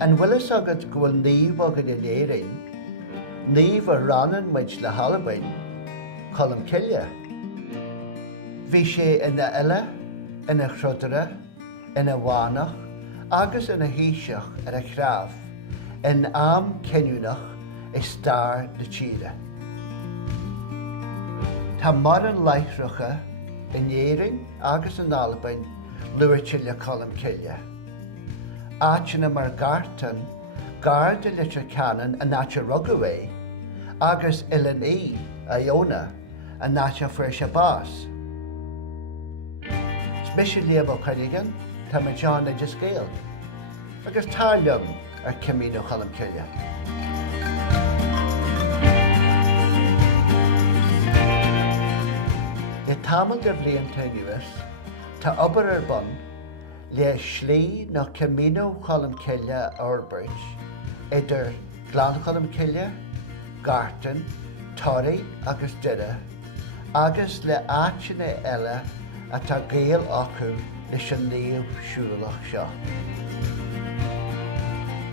An willis agad gwyl nif agad yn eirin, nif a rannan maid le halbain, colm cillia. Bhí sé ina illa, ina chrudra, ina bhánach, agus ina híiseach ar a chráf, in am Cuinneagáin is star na tíre. Tá mar an leithreacha in éirin agus an albain luirte le colm cillia. Áitina mar gartan, garda litre canan a náte rugaway, agus ilan a Iona a náte frisha bás. Smisha liab o Cuinneagáin, tá ma John na CeangalG, agus tarlum ar cimín o colm cillia. I tamil gur blianta nuas, tá obair ar bun, le slí na cimín o colm cillia Orbridge, idir glan colm cillia, gartan, torri agus dira, agus le áitina eile a tá gael acu leis an líomh siúlach seo.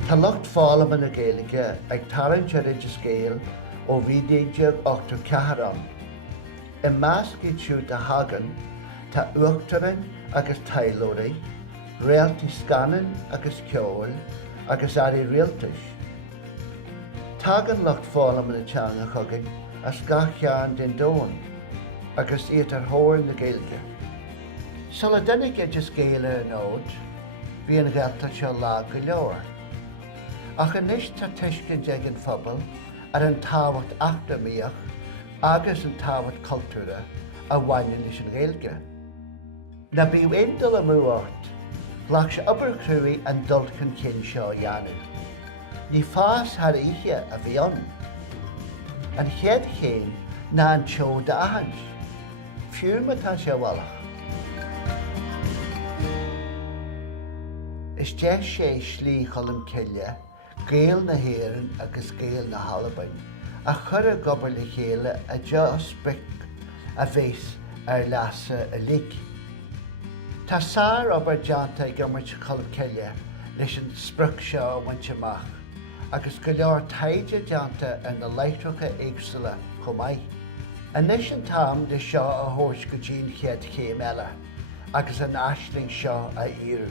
Tá lucht fála man na Gaeilge ag tarann jerid scéal ó bhídéideag 84. I measc i siúd a hagan tá uachtaran agus tailóirí, réaltaí scanan agus ceol agus airí réaltais. Tagan lucht fála man na teanga chugainn as gachean den dóin agus iad ar thóir na Gaeilge. Sulla duine ide scéala an ód, bhí an ghealta seo lá go leor. Ach anis tá tuiscin deag an phobal ar an táhacht achtamíoch agus an táhacht cultúra a bhaine leis an Gaeilge. Na bhíh éindal a mhuairt, ghlach sé obair cruaí an dulcan cin seo dheanú. Ní fás thar ihe a bhí an. An chead chéin ná an teo de ahans. Fiúma tá sé bhallach. Is de sé slí colm cillia, gael na héireann agus gael na halbain, a chur a gobar le chéile a de Spreag a bhés ar leasa a lig. Tá sár obair deanta ag immert colm cillia leis an Spreag seo bhaint amach, agus go leor taide deanta ar na leithreacha éagsúla chomh. Anis an tam de seo a thuairt go dtí chead chéim eile, agus an aisling seo a iarú.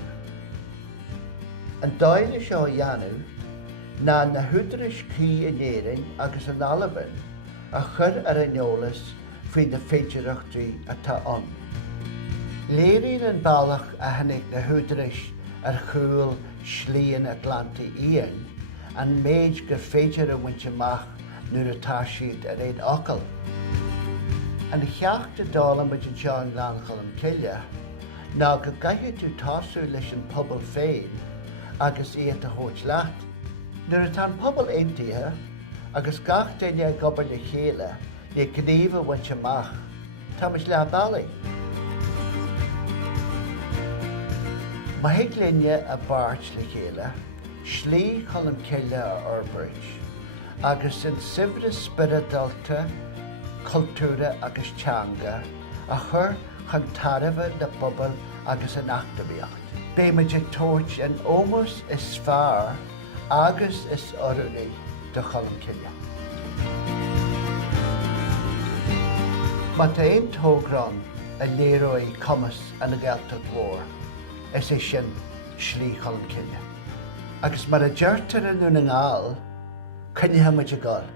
An dáile seo dheanú, ná na húdaris cí in éireann agus an albain a chur ar an eolas faoin na féidireachtaí atá an. Léiríonn an bailach a tháinig na húdaris ar chúil slíon Atlanta íon, an méid gur féidir a bhaint amach nuair atá siad ar éon ocail. An cheacht a dála muid an teán glan colm cillia, ná go gaithfí tú tasú leis an pobal féin agus iad a thuairt leat. Nuair atá an pobal aontaithe agus gach duine ag gobar le chéile le gníomh a bhaint amach, tá muid le bailí. Má hic linne a báirt le chéile, slí colm cillia a Orbridge, agus in simbre spiridalta, cultúra agus teanga a chur chun taramh na bobal agus an achtamíocht. Bé muid ag tabhairt an ómas is fearr agus is orúnaí de colm cillia. Má tá aon tógrán a léireoidh cumas an Gaeltach mhór, is é sin slí colm cillia. Agus mar a deirtar an ngáil, Cuinneagáin muid a gáil.